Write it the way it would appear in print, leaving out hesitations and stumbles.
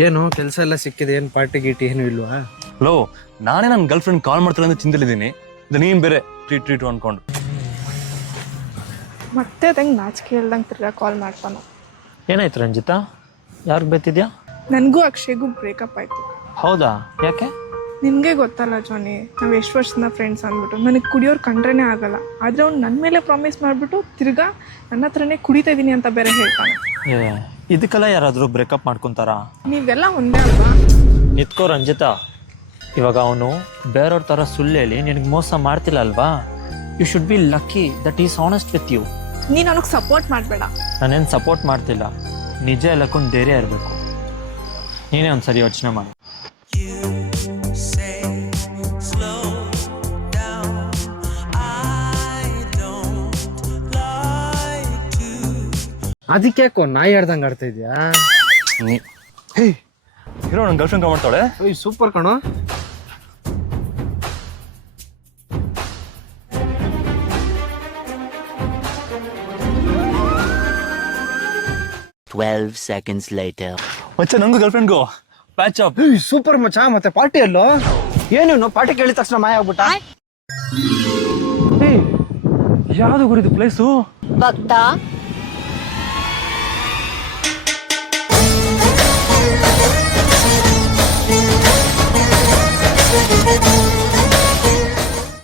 ಏನು ಕೆಲಸ ಎಲ್ಲ ಸಿಕ್ಕಿದೆ? ಏನು ಪಾರ್ಟಿ ಗೀಟಿ ಏನು ಇಲ್ವಾ? ಹಲೋ, ನಾನೇ ನನ್ನ ಗರ್ಲ್ ಫ್ರೆಂಡ್ ಕಾಲ್ ಮಾಡ್ತಾರೆ ಅಂತ ಚಿಂತಲಿದ್ದೀನಿ. ಇದು ನೀನ್ ಬೇರೆ ಟ್ರೀಟ್ ಅನ್ಕೊಂಡು. ಮತ್ತೆ ಅದಂಗೆ ನಾಚಿಕೆ ಇಲ್ದಂಗೆ ತಿರ್ಗಾ ಕಾಲ್ ಮಾಡ್ತಾನ. ಏನಾಯ್ತು ರಂಜಿತಾ? ಯಾರಿಗೆ ಬೈತಿದ್ಯಾ? ನನಗೂ ಅಕ್ಷಯ್ಗೂ ಬ್ರೇಕಪ್ ಆಯಿತು. ಹೌದಾ, ಯಾಕೆ? ನಿನಗೆ ಗೊತ್ತಲ್ಲ ಜಾನಿ, ನಾವು ಎಷ್ಟು ವರ್ಷದ ಫ್ರೆಂಡ್ಸ್ ಅಂದ್ಬಿಟ್ಟು ನನಗೆ ಕುಡಿಯೋರು ಕಂಡ್ರೇ ಆಗಲ್ಲ. ಆದರೆ ಅವ್ನು ನನ್ನ ಮೇಲೆ ಪ್ರಾಮಿಸ್ ಮಾಡಿಬಿಟ್ಟು ತಿರ್ಗಾ ನನ್ನ ಹತ್ರನೇ ಕುಡಿತಾ ಇದ್ದೀನಿ ಅಂತ ಬೇರೆ ಹೇಳ್ತಾನೆ. ಇದಕ್ಕೆಲ್ಲ ಯಾರಾದರೂ ಬ್ರೇಕಪ್ ಮಾಡ್ಕೊತಾರಾ? ನೀವೆಲ್ಲ ಒಂದೇ ಅಲ್ವಾ? ನಿತ್ಕೋ ರಂಜಿತಾ, ಇವಾಗ ಅವನು ಬೇರೆಯವ್ರ ಥರ ಸುಳ್ಳು ಹೇಳಿ ನಿನಗೆ ಮೋಸ ಮಾಡ್ತಿಲ್ಲ ಅಲ್ವಾ? You should be lucky that is honest with you. ನೀನು ಅವನಿಗೆ ಸಪೋರ್ಟ್ ಮಾಡಬೇಡ. ನಾನೇನು ಸಪೋರ್ಟ್ ಮಾಡ್ತಿಲ್ಲ, ನಿಜ ಎಲ್ಲಕ್ಕೊಂದು ಧೈರ್ಯ ಇರಬೇಕು. ನೀನೇ ಒಂದು ಸರಿ ಯೋಚನೆ ಮಾಡಿ. ಅದಕ್ಕೆ ಯಾಕೋ ನಾಯಿ ಆಡ್ದಂಗೆ ಆಡ್ತಾ ಇದೆಯಾ? ಹೀರೋ ನನ್ನ ಗರ್ಲ್ ಫ್ರೆಂಡ್ ಕಾಲ್ ಮಾಡ್ತಾಳೆ. ಸೂಪರ್ ಕಣೋ. seconds later. ಮಚ್ಚ, ನಂಗೂ ಗರ್ಲ್ ಫ್ರೆಂಡ್ಗೂ ಪ್ಯಾಚ್ ಅಪ್. ಸೂಪರ್ ಮಚ್ಚ. ಮತ್ತೆ ಪಾರ್ಟಿ ಅಲ್ಲೋ? ಏನು ಪಾರ್ಟಿ ಕೇಳಿದ ತಕ್ಷಣ ಮಾಯ ಆಗ್ಬಿಟ್ಟ? ಯಾವ್ದು ಗುರಿದು ಪ್ಲೇಸು? ಭಕ್ತ